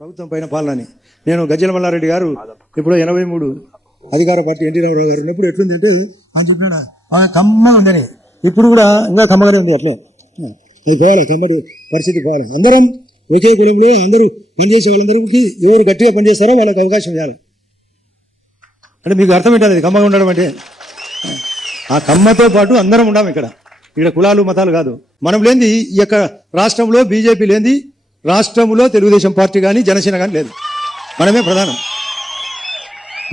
ప్రభుత్వం పైన పాలనని. నేను గజ్జల మల్లారెడ్డి గారు ఇప్పుడు 83 అధికార పార్టీ ఎన్టీ రామారావు గారు ఉన్నప్పుడు ఎట్లుంది అంటే అని చెప్పినాడు, కమ్మ ఉందని. ఇప్పుడు కూడా ఇంకా కమ్మగానే ఉంది. అట్లే అది పోవాలి, కమ్మటి పరిస్థితి పోవాలి. అందరం ఒకే కులంలో అందరూ పనిచేసే వాళ్ళందరికీ ఎవరు గట్టిగా పనిచేస్తారో వాళ్ళకి అవకాశం ఇవ్వాలి. అంటే మీకు అర్థం ఏంటది కమ్మగా ఉండడం అంటే? ఆ కమ్మతో పాటు అందరం ఉండాము ఇక్కడ. ఇక్కడ కులాలు మతాలు కాదు. మనం లేనిది ఈ యొక్క రాష్ట్రంలో బీజేపీ లేనిది రాష్ట్రంలో తెలుగుదేశం పార్టీ కానీ జనసేన కానీ లేదు. మనమే ప్రధానం,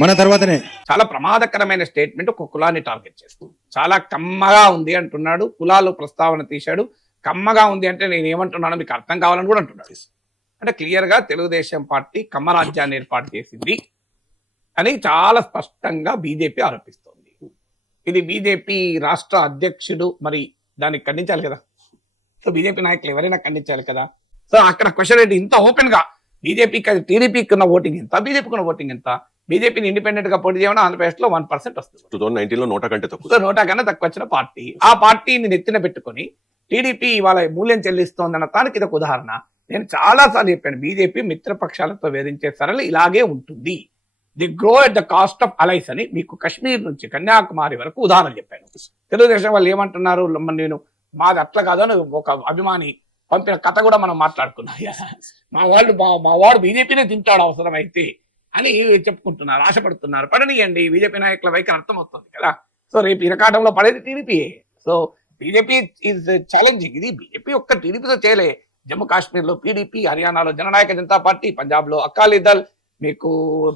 మన తర్వాతనే. చాలా ప్రమాదకరమైన స్టేట్మెంట్ ఒక కులాన్ని టార్గెట్ చేస్తూ చాలా కమ్మగా ఉంది అంటున్నాడు. కులాలు ప్రస్తావన తీశాడు. కమ్మగా ఉంది అంటే నేను ఏమంటున్నానో మీకు అర్థం కావాలని కూడా అంటున్నాడు. అంటే క్లియర్ గా తెలుగుదేశం పార్టీ కమ్మ రాజ్యాన్ని ఏర్పాటు చేసింది అని చాలా స్పష్టంగా బీజేపీ ఆరోపిస్తోంది. ఇది బీజేపీ రాష్ట్ర అధ్యక్షుడు మరి దాన్ని ఖండించాలి కదా. సో బీజేపీ నాయకులు ఎవరైనా ఖండించాలి కదా. సో అక్కడ క్వశ్చన్ ఏంటి, ఇంత ఓపెన్ గా బీజేపీకి టీడీపీకి ఉన్న ఓటింగ్ ఎంత, బీజేపీకి ఉన్న ఓటింగ్ ఎంత? బీజేపీని ఇండిపెండెంట్ గా పోటీ చేయడం ఆంధ్రప్రదేశ్ లో 1% వస్తుంది. 2019లో 100 కంటే తక్కువ. సో 100 కన్నా తక్కువ వచ్చిన పార్టీ, ఆ పార్టీని నెత్తిన పెట్టుకుని టీడీపీ ఇవాళ మూల్యం చెల్లిస్తోందన్న దానికి ఇది ఒక ఉదాహరణ. నేను చాలా సార్లు చెప్పాను, బీజేపీ మిత్రపక్షాలతో వేధించే సరళి ఇలాగే ఉంటుంది. The grow at the cost of allies అని మీకు కాశ్మీర్ నుంచి కన్యాకుమారి వరకు ఉదాహరణ చెప్పాను. తెలుగుదేశం వాళ్ళు ఏమంటున్నారు, నేను మాది అట్లా కాదని ఒక అభిమాని పంపిన కథ కూడా మనం మాట్లాడుకున్నాం. మా వాడు బీజేపీనే తింటాడు అవసరమైతే అని చెప్పుకుంటున్నారు, ఆశపడుతున్నారు. పడనియండి, బీజేపీ నాయకుల వైఖరి అర్థమవుతుంది కదా. సో రేపు ఇరకాటంలో పడేది టీడీపీయే. So BJP is challenging. ఇది బీజేపీ ఒక్క టీడీపీతో చేయలే. జమ్మూ కాశ్మీర్ లో పీడీపీ, హర్యానాలో జననాయక జనతా పార్టీ, పంజాబ్ లో అకాలీదళ్, మీకు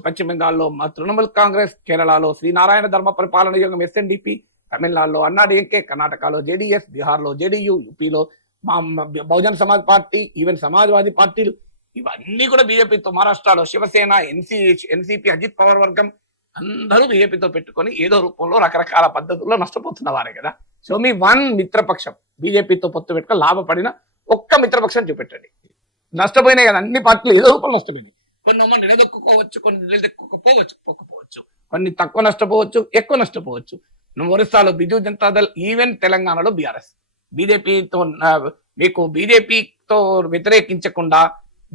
పశ్చిమ బెంగాల్లో తృణమూల్ కాంగ్రెస్, కేరళలో శ్రీనారాయణ ధర్మ పరిపాలన యోగం ఎస్ఎన్డిపి, తమిళనాడులో అన్నాడీఎంకే, కర్ణాటకలో జేడీఎస్, బీహార్లో జేడీయూ, యూపీలో బహుజన్ సమాజ్ పార్టీ, ఈవెన్ సమాజ్వాదీ పార్టీలు ఇవన్నీ కూడా బీజేపీతో, మహారాష్ట్రలో శివసేన, ఎన్సీపీ, అజిత్ పవార్ వర్గం అందరూ బీజేపీతో పెట్టుకొని ఏదో రూపంలో రకరకాల పద్ధతుల్లో నష్టపోతున్న వారే కదా. సో మీ వన్ మిత్రపక్షం బీజేపీతో పొత్తు పెట్టుకొని లాభపడిన ఒక్క మిత్రపక్షం చూపెట్టండి. నష్టపోయినాయి కదా అన్ని పార్టీలు, ఏదో రూపంలో నష్టపోయినాయి. కొన్ని నిలదొక్కుకోవచ్చు, కొన్ని నిలదొక్కుపోవచ్చు, కొన్ని తక్కువ నష్టపోవచ్చు, ఎక్కువ నష్టపోవచ్చు. ఒరిస్సాలో బిజు జనతాదళ్, ఈవెన్ తెలంగాణలో బీఆర్ఎస్. బీజేపీతో మీకు బీజేపీతో వ్యతిరేకించకుండా,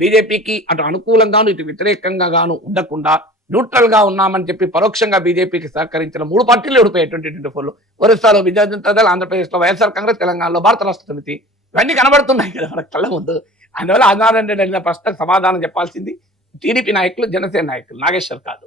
బీజేపీకి అటు అనుకూలంగాను ఇటు వ్యతిరేకంగా గాను ఉండకుండా న్యూట్రల్ గా ఉన్నామని చెప్పి పరోక్షంగా బీజేపీకి సహకరించిన 3 పార్టీలు ఓడిపోయాయి 2024లో. ఒరిస్సాలో బిజు జనతాదళ్, ఆంధ్రప్రదేశ్ లో వైఎస్ఆర్ కాంగ్రెస్, తెలంగాణలో భారత రాష్ట్ర సమితి. ఇవన్నీ కనబడుతున్నాయి కదా మన కళ్ళ ముందు. అందువల్ల ఆదినారాయణ రెడ్డి అడిగిన ప్రశ్నకు సమాధానం చెప్పాల్సింది టీడీపీ నాయకులు, జనసేన నాయకులు, నాగేశ్వర్ కాదు.